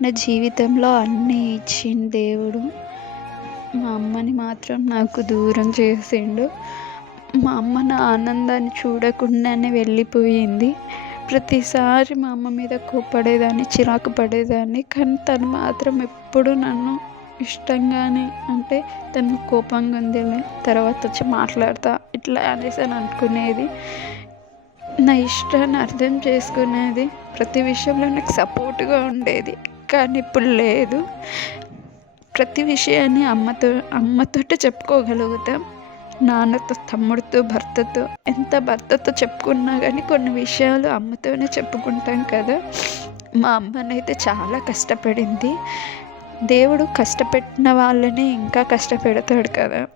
నా జీవితంలో అన్నీ ఇచ్చిన దేవుడు. మా అమ్మని మాత్రం నాకు దూరం చేసిండు. మా అమ్మ నా ఆనందాన్ని చూడకుండానే వెళ్ళిపోయింది. ప్రతిసారి మా అమ్మ మీద కోప్పడేదాన్ని చిరాకు పడేదాన్ని కానీ తను మాత్రం ఎప్పుడు నన్ను ఇష్టంగానే అంటే తను కోపంగా ఉంది తర్వాత వచ్చి మాట్లాడతా ఇట్లా అనేసి అని అనుకునేది. నా ఇష్టాన్ని అర్థం చేసుకునేది ప్రతి విషయంలో నాకు సపోర్ట్గా ఉండేది. కానీ ఇప్పుడు లేదు. ప్రతి విషయాన్ని అమ్మతో అమ్మతోటే చెప్పుకోగలుగుతాం. నాన్నతో తమ్ముడితో భర్తతో ఎంత భర్తతో చెప్పుకున్నా కానీ కొన్ని విషయాలు అమ్మతోనే చెప్పుకుంటాం కదా. మా అమ్మనైతే చాలా కష్టపడింది. దేవుడు కష్టపెట్టిన వాళ్ళని ఇంకా కష్టపెడతాడు కదా.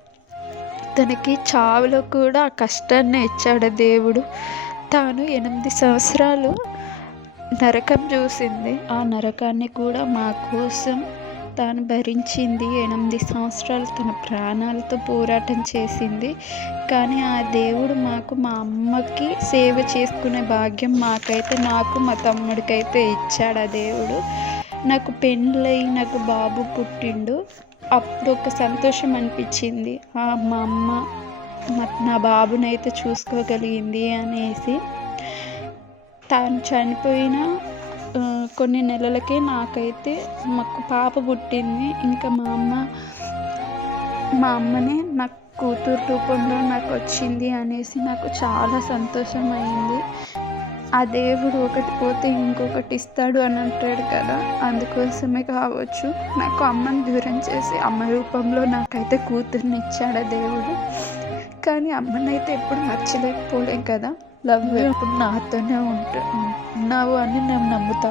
తనకి చావులో కూడా ఆ కష్టాన్ని ఇచ్చాడు దేవుడు. తాను ఎనిమిది సంవత్సరాలు నరకం చూసింది. ఆ నరకాన్ని కూడా మా కోసం తాను భరించింది. ఎనిమిది సంవత్సరాలు తన ప్రాణాలతో పోరాటం చేసింది. కానీ ఆ దేవుడు మాకు మా అమ్మకి సేవ చేసుకునే భాగ్యం మాకైతే నాకు మా తమ్ముడికైతే ఇచ్చాడు ఆ దేవుడు. నాకు పెండ్లయి నాకు బాబు పుట్టిండు. అప్పుడు ఒక సంతోషం అనిపించింది. మా అమ్మ నా బాబునైతే చూసుకోగలిగింది అనేసి తను చనిపోయిన కొన్ని నెలలకే నాకైతే మాకు పాప పుట్టింది. ఇంకా మా అమ్మ మా అమ్మనే నాకు కూతురు రూపంలో నాకు వచ్చింది అనేసి నాకు చాలా సంతోషం అయింది ఆ దేవుడు ఒకటి పోతే ఇంకొకటి ఇస్తాడు అని అంటాడు కదా అందుకోసమే కావచ్చు నాకు అమ్మని దూరం చేసి అమ్మ రూపంలో నాకైతే కూతుర్ని ఇచ్చాడు ఆ దేవుడు. కానీ అమ్మనైతే ఎప్పుడు నచ్చలేకపోలేం కదా. లవ్ ఎప్పుడు నాతోనే ఉంటా ఉన్నావు అని నేను నమ్ముతాను